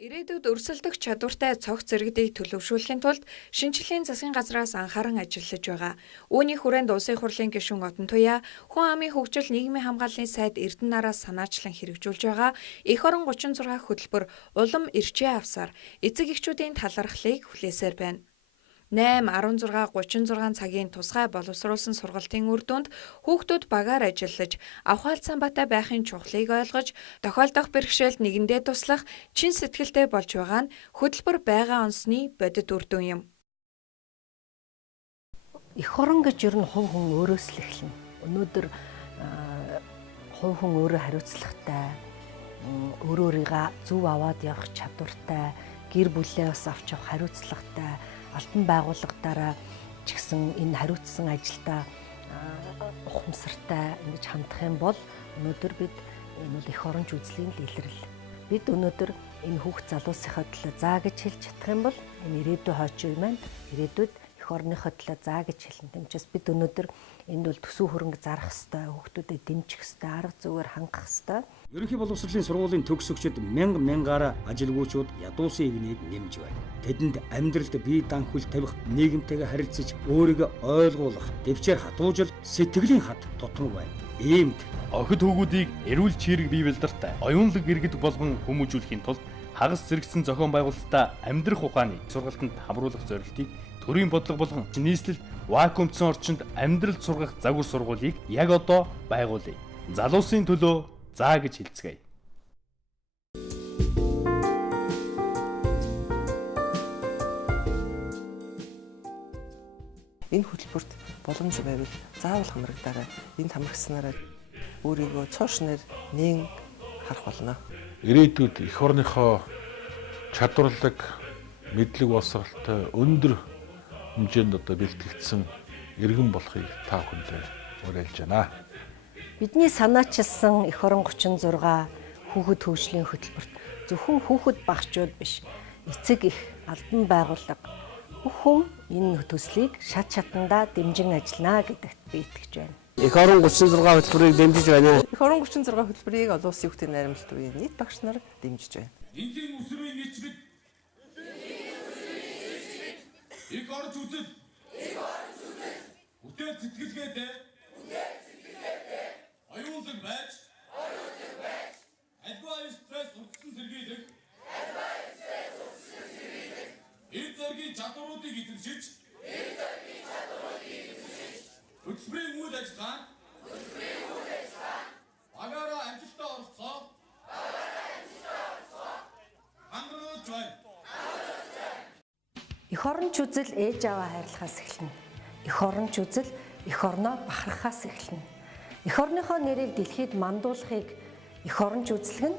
Ирээдүйд өрсөлдөх чадвартай цогц зэрэгдийг төлөвшүүлэхийн тулд шинжлэлийн засгийн газраас анхааран ажиллаж байгаа. Үүний хүрээнд улсын хурлын гишүүн Отонтуяа хүн амын хөгжил нийгмийн хамгааллын сайд Эрдэнэнараас санаачлан хэрэгжүүлж байгаа эх орон 36 хөтөлбөр улам ирчээ авсаар эцэг эхчүүдийн талархлыг хүлээсээр байна. 8, 16, 36 цагийн тусгай боловсруулсан сургалтын үр дүнд хүүхдүүд багаар ажиллаж, авах цамбаатай байхын чухлыг ойлгож, тохиолдох бэрхшээлд нэгэндээ туслах чин сэтгэлтэй болж байгаа нь хөтөлбөр байгаа онцны бодит үр дүн юм. Эх орон гэж ер нь хувь хүн өөрөөс л эхэлнэ. Өнөөдөр хувь хүн өөрөө хариуцлагатай, өөрийгөө зөв аваад явах чадвартай, гэр бүлээ бас авч явах хариуцлагатай, албан байгууллагаараа ч гэсэн энэ хариуцсан ажилдаа ухамсартай ингэж хандах юм бол өнөөдөр бид энэ эх оронч үзлийн илрэл. Бид өнөөдөр энэ хүүхд залуусынхаа төлөө заа гэж хэлж чадах юм бол энэ ирээдүйн хойчоо маань ирээдүйд эх орныхоо төлөө заа гэж хэлнэ. Тэмчээс бид өнөөдөр энд бол төсөв хөрөнгө зарах ёстой, хүүхдүүдэд дэмжих ёстой, арга зүгээр хангах ёстой. Ерөнхий боловсролын сургуулийн төгсөгчид мянгаар ажилгүйчүүд ядуусын игнийг нэмж байна. Тэдэнд амьдралд бие данхүүл тавих, нийгэмтэйгээ харилцаж өөрийгөө ойлгуулах, дэвчээр хатуужил сэтгэлийн хат тутмаг байна. Иймд охид хүүгүүдийг эрүүл чирэг бие бэлдэртэй, оюунлаг иргэд болгон хүмүүжүүлэхийн тулд хагас зэрэгсэн зохион байгуулалтаа амьдрах ухааны сургалтанд хамруулах зорилтыг төрийн бодлого болгон нийслэл вакуумцсан орчинд амьдралд сургах загвар сургуулийг яг одоо байгуулъя. Залуусын төлөө заа гэж хэлцгээе. Энэ хөтөлбөрт боломж байвал заавал хамрагдаарай. Энд хамрагснараа өөрийгөө цоошноор нээн харах болно. Ирээдүйд эх орныхоо чадварлаг, мэдлэг боловсролтой өндөр хэмжээнд одоо бэлтгэгдсэн иргэн болохыг та бүхэндээ уриалж байна. Бидний санаачилсан эх орон 36 хүүхэд хөгжлийн хөтөлбөрт зөвхөн хүүхэд багчууд биш, эцэг эх, албан байгууллага бүх хүн энэ төслийг шат шатандаа дэмжин ажиллана гэдэгт би итгэж байна. Эх орон 36 хөтөлбөрийг дэмжиж байна. Эх орон 36 хөтөлбөрийг олон улсын хүүхдийн найрамдалт үеийн нийт багш нар дэмжиж байна. Эндийн өсвөрийн нийцдэг эх орж үзэл бүтээл сэтгэлгээтэй оюунлаг байж альва стресс өгсөн сэргийлэх эд зэргийн чадваруудыг эзэмшиж хөтөлбөрийн үйл ажиллагаанд багаараа амжилттай оролцоо хангалттай байна. Эх оронч үзэл ээж аваа хайрлахаас эхэлнэ. Эх оронч үзэл эх орноо бахархахаас эхэлнэ. Эх орныхоо нэрийг дэлхийд мандуулахыг эх оронч үзлэг нь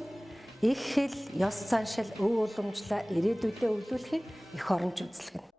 их хэл, ёс заншил, өв уламжлал ирээдүйдээ өвлүүлэхийг эх оронч үзлэг нь.